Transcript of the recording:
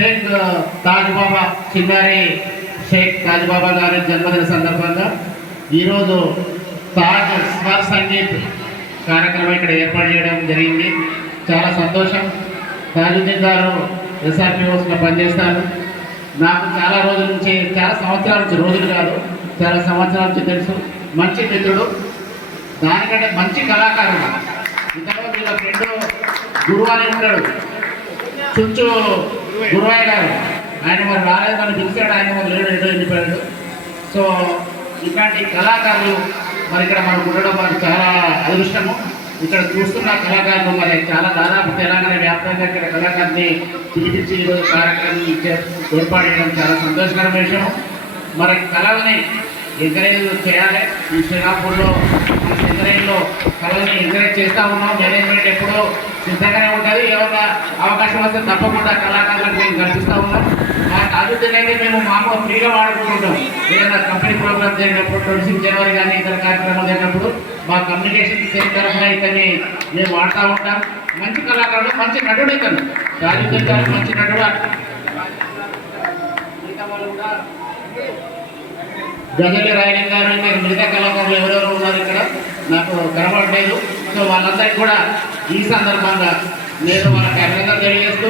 షేక్ తాజ్ బాబా చిన్నారి షేక్ తాజ్ బాబా గారి జన్మదిన సందర్భంగా ఈరోజు తాజ్ స్వర్ సంగీత్ కార్యక్రమం ఇక్కడ ఏర్పాటు చేయడం జరిగింది. చాలా సంతోషం. తాజుద్దీన్ గారు ఎస్ఆర్పిఓస్లో పనిచేస్తారు. నాకు చాలా రోజుల నుంచి, చాలా సంవత్సరాల నుంచి, రోజులు కాదు చాలా సంవత్సరాల నుంచి తెలుసు. మంచి మిత్రుడు, దానికంటే మంచి కళాకారుడు. ఇతను వీళ్ళ ఫ్రెండ్ గురువు అని ఉంటాడు, చుంచు గురువయ్య గారు. ఆయన మరి రాలేదు, మనం పిలిచాడు, ఆయన మరి లేడు, ఎటో వెళ్ళిపోయాడు. సో ఇట్లాంటి కళాకారులు మరి ఇక్కడ మనకు ఉండడం మనకు చాలా అదృష్టము. ఇక్కడ చూస్తున్న కళాకారులు మరి చాలా దాదాపు తెలంగాణ వ్యాప్తంగా ఇక్కడ కళాకారుని పిలిపించి ఈరోజు కార్యక్రమం ఏర్పాటు చేయడం చాలా సంతోషకరమైన విషయం. మరి కళల్ని ఎంకరేజ్ చేయాలి. ఈ శ్రీరాంపూర్లో మన సింగరేణిలో కళల్ని ఎంకరేజ్ చేస్తూ ఉన్నాం. మేనేజ్మెంట్ ఎప్పుడూ సిద్ధంగానే ఉంటుంది. ఏమన్నా అవకాశం వస్తే తప్పకుండా కళాకారులకు మేము కల్పిస్తూ ఉన్నాం. మా అభివృద్ధిని అయితే మేము మామూలు ఫ్రీగా వాడుకుంటుంటాం. ఏదైనా కంపెనీ ప్రోగ్రామ్ జరిగినప్పుడు, 26 జనవరి కానీ ఇతర కార్యక్రమాలు జరిగినప్పుడు మా కమ్యూనికేషన్ సెల్ తరఫున ఇతన్ని మేము వాడుతూ ఉంటాం. మంచి కళాకారుడు, మంచి నటుడు. ఇతను రాజేంద్ర గారు మంచి నటుడు. మిగతా వాళ్ళు కూడా గజలి రాయడం గారు, మిగతా కళాకారులు ఎవరెవరు ఉన్నారు ఇక్కడ నాకు కనబడలేదు. సో వాళ్ళందరికీ కూడా ఈ సందర్భంగా నేను వాళ్ళకి అభినందన తెలియజేస్తూ